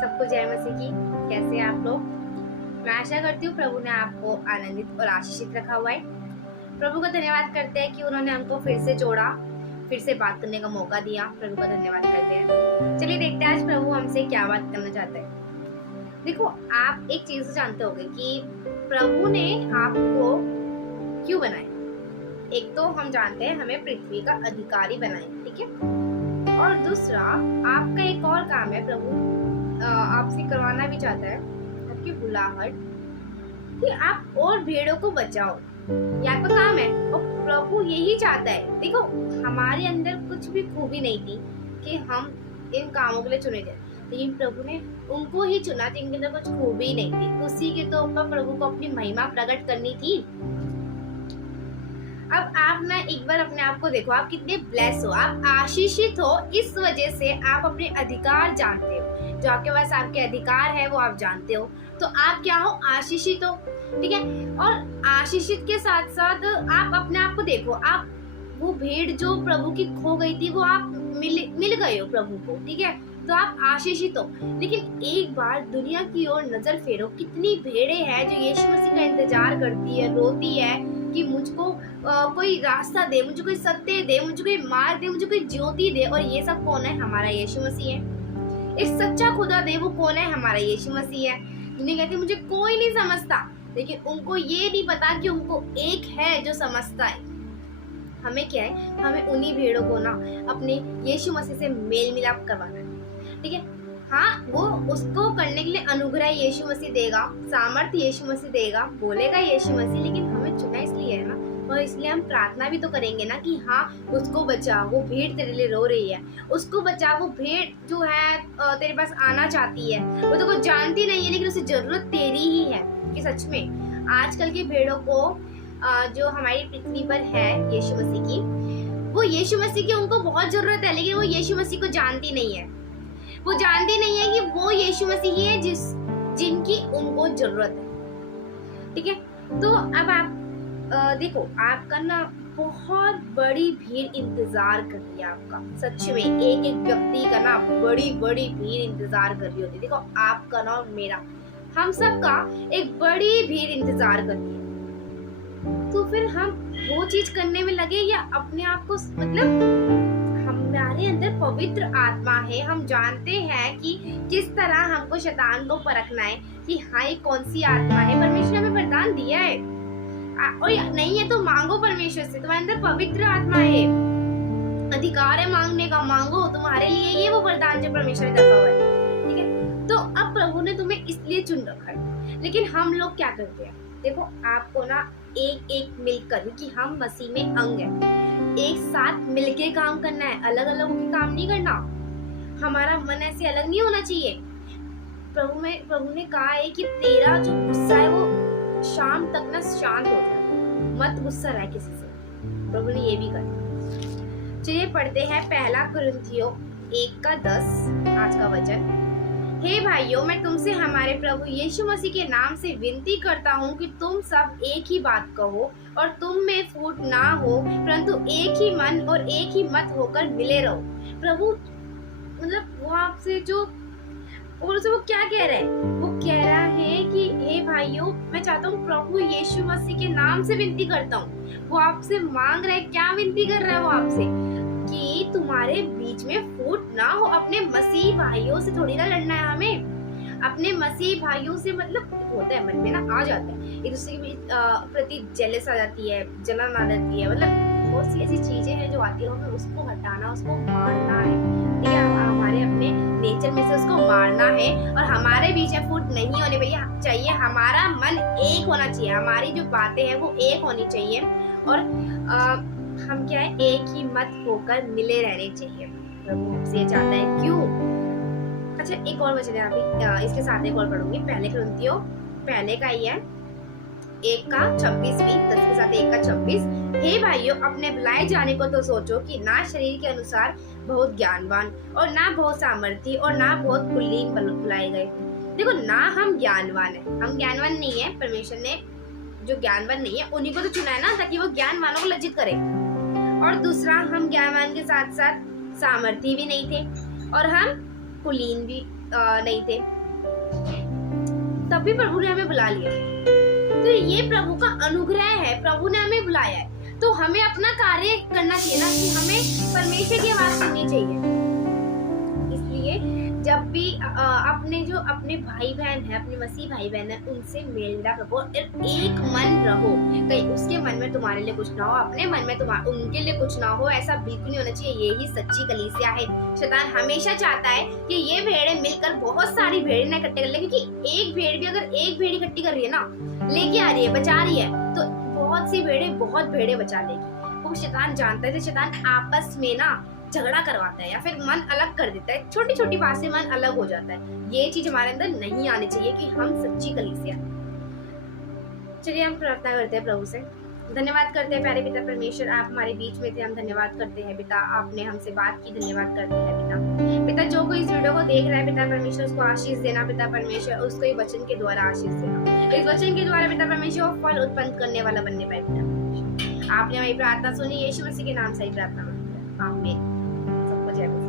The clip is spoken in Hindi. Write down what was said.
सबको जय मसीह की। कैसे हैं आप लोग? मैं आशा करती हूँ प्रभु ने आपको आनंदित और आशीषित रखा हुआ है। प्रभु का धन्यवाद करते हैं कि उन्होंने हमको फिर से जोड़ा, फिर से बात करने का मौका दिया। प्रभु का धन्यवाद करते हैं। चलिए देखते हैं आज प्रभु हमसे क्या बात करना चाहते हैं। देखो, आप एक चीज जानते होंगे कि प्रभु ने आपको क्यों बनाया। एक तो हम जानते हैं हमें पृथ्वी का अधिकारी बनाए, ठीक है। और दूसरा आपका एक और काम है, प्रभु आपसे करवाना भी चाहता है आपकी बुलाहट कि आप और भेड़ों को बचाओ। ये आपका काम है और प्रभु यही चाहता है। देखो, हमारे अंदर कुछ भी खूबी नहीं थी कि हम इन कामों के लिए चुने जाए, लेकिन प्रभु ने उनको ही चुना जिनके अंदर कुछ खूबी नहीं थी। उसी के तो ऊपर प्रभु को अपनी महिमा प्रकट करनी थी। अब आप ना एक बार अपने आप को देखो, आप कितने ब्लेस हो, आप आशीषित हो। इस वजह से आप अपने अधिकार जानते हो। जो आपके पास आपके अधिकार है वो आप जानते हो, तो आप क्या हो? आशीषित हो, ठीक है। और आशीषित के साथ साथ आप अपने आप को देखो, आप वो भेड़ जो प्रभु की खो गई थी वो आप मिल गए हो प्रभु को, ठीक है। तो आप आशीषित हो। लेकिन एक बार दुनिया की ओर नजर फेरो, कितनी भेड़ें हैं जो यीशु मसीह का इंतजार करती है, रोती है कि मुझको कोई रास्ता दे, मुझे कोई सत्य दे, मुझे कोई मार्ग दे, मुझे कोई ज्योति दे। और ये सब कौन है? हमारा यीशु मसीह है। एक सच्चा खुदा दे, वो कौन है? हमारा यीशु मसीह है। जिन्हें कहते मुझे कोई नहीं समझता, लेकिन उनको ये नहीं पता कि उनको एक है जो समझता है। हमें क्या है? हमें उन्हीं भेड़ों को ना अपने यीशु मसीह से मेल मिलाप करवाना है, ठीक है। हाँ, वो उसको करने के लिए अनुग्रह यीशु मसीह देगा, सामर्थ्य यीशु मसीह देगा, बोलेगा यीशु मसीह। लेकिन हमें चुना इसलिए है ना, और इसलिए हम प्रार्थना भी तो करेंगे ना कि हाँ उसको बचा, वो भेड़ तेरे लिए रो रही है, उसको बचा, वो भेड़ जो है तेरे पास आना चाहती है, वो तो कुछ जानती नहीं है लेकिन उसे जरूरत तेरी ही है। कि सच में आजकल की भेड़ों को जो हमारी पृथ्वी पर है यीशु मसीह की, वो यीशु मसीह की उनको बहुत जरूरत है, लेकिन वो यीशु मसीह को जानती नहीं है। वो जानती नहीं है कि वो यीशु मसीह ही है जिनकी उनको जरूरत है, ठीक है। तो अब आप देखो, आपका ना बहुत बड़ी भीड़ इंतजार कर रही है आपका। सच में एक एक व्यक्ति का ना बड़ी बड़ी भीड़ इंतजार कर रही होती है। देखो, आपका ना और मेरा, हम सब का एक बड़ी भीड़ इंतजार कर रही है। तो फिर हम वो चीज करने में लगे या अपने आप को, मतलब हमारे अंदर पवित्र आत्मा है, हम जानते हैं कि किस तरह हमको शैतान को परखना है कि हाँ ये कौन सी आत्मा है। परमेश्वर ने हमें वरदान दिया है, और नहीं है तो मांगो परमेश्वर से। तुम्हारे अंदर पवित्र आत्मा है, अधिकार है मांगने का, मांगो, तुम्हारे लिए ये वो वरदान जो परमेश्वर ने रखा हुआ है, ठीक है। तो अब प्रभु ने तुम्हें इसलिए चुन रखा है। लेकिन हम लोग क्या करते हैं? देखो, आपको ना एक एक मिलकर, कि हम मसीह में अंग है, एक साथ मिलके काम करना है, अलग अलग होकर काम नहीं करना। हमारा मन ऐसे अलग नहीं होना चाहिए। प्रभु ने कहा है कि तेरा जो गुस्सा है वो शाम तक ना शांत हो जाए, मत गुस्सा रहे किसी से। प्रभु ने ये भी कहा। चलिए पढ़ते हैं पहला कुरिन्थियों 1:10 आज का वचन। हे भाइयों, मैं तुमसे हमारे प्रभु यीशु मसीह के नाम से विनती करता हूँ कि तुम सब एक ही बात कहो और तुम में फूट ना हो, परंतु एक ही मन और एक ही मत होकर मिले रहो। प्रभु मतलब वो आपसे जो, और वो क्या कह रहा है? वो कह रहा है कि हे भाइयों, मैं चाहता हूँ, प्रभु यीशु मसीह के नाम से विनती करता हूँ। वो आपसे मांग रहा है, क्या विनती कर रहा है वो आपसे? कि तुम्हारे बीच में फूट ना हो। अपने मसीह भाइयों से थोड़ी ना लड़ना है हमें, अपने मसीह भाइयों से, मतलब होता है मन में ना आ जाता है एक दूसरे के प्रति जेलस आ जाती है, जलन आ जाती है, मतलब बहुत सी ऐसी चीजें हैं जो आती है, हमें उसको हटाना, उसको मारना है, ठीक है। हमारे अपने नेचर में से उसको मारना है और हमारे बीच में फूट नहीं होने चाहिए। हमारा मन एक होना चाहिए, हमारी जो बातें हैं वो एक होनी चाहिए, और हम क्या है, एक ही मत होकर मिले रहने चाहिए। प्रभु हमसे चाहता है। क्यों? अच्छा, एक और वचन है, अभी इसके साथ एक और पढ़ूंगी। पहले कुरिन्थियों पहले का ही है 1:26 भी, 10 के साथ 1:26। हे भाइयों, अपने बुलाए जाने को तो सोचो कि ना शरीर के अनुसार बहुत ज्ञानवान और ना बहुत सामर्थी और ना बहुत कुलीन बुलाए गए। देखो ना, हम ज्ञानवान है, हम ज्ञानवान नहीं है। परमेश्वर ने जो ज्ञानवान नहीं है उन्हीं को तो चुना है ना, ताकि वो ज्ञानवानों को लज्जित करे। और दूसरा, हम ज्ञानवान के साथ साथ सामर्थी भी नहीं थे और हम कुलीन भी नहीं थे, तब भी प्रभु ने हमें बुला लिया। तो ये प्रभु का अनुग्रह है, प्रभु ने हमें बुलाया है, तो हमें अपना कार्य करना चाहिए ना, कि हमें परमेश्वर की आवाज सुननी चाहिए। इसलिए जब भी अपने भाई बहन है, अपने मसीह भाई बहन है, उनसे मेल मिलाप रखो और एक मन रहो। कहीं उसके मन में तुम्हारे लिए कुछ ना हो, अपने मन में उनके लिए कुछ ना हो, ऐसा बिल्कुल नहीं होना चाहिए। यही सच्ची कलीसिया है। शैतान हमेशा चाहता है कि ये भेड़ें मिलकर बहुत सारी भेड़ें ना इकट्ठे कर ले, क्योंकि एक भेड़ भी अगर एक भेड़ इकट्ठी कर रही है ना, लेके आ रही है, बचा रही है, तो बहुत सी भेड़ें बहुत भेड़ें बचा लेगी। वो शैतान जानता है, शैतान आपस में ना झगड़ा करवाता है या फिर मन अलग कर देता है, छोटी छोटी बात से मन अलग हो जाता है। ये चीज हमारे अंदर नहीं आनी चाहिए कि हम सच्ची कलीसिया। चलिए हम प्रार्थना करते हैं प्रभु से, धन्यवाद करते हैं प्यारे पिता परमेश्वर, आप हमारे बीच में थे, हम धन्यवाद करते हैं पिता, आपने हमसे बात की, धन्यवाद करते हैं पिता। जो कोई इस वीडियो को देख रहा है पिता परमेश्वर, उसको आशीष देना पिता परमेश्वर, उसको ये वचन के द्वारा आशीष देना, इस वचन के द्वारा पिता परमेश्वर वो फल उत्पन्न करने वाला बनने पाए पिता। आपने हमारी प्रार्थना सुनी, यीशु मसीह के नाम से ही प्रार्थना मांगते हैं, आमीन। सबको जय मसीह।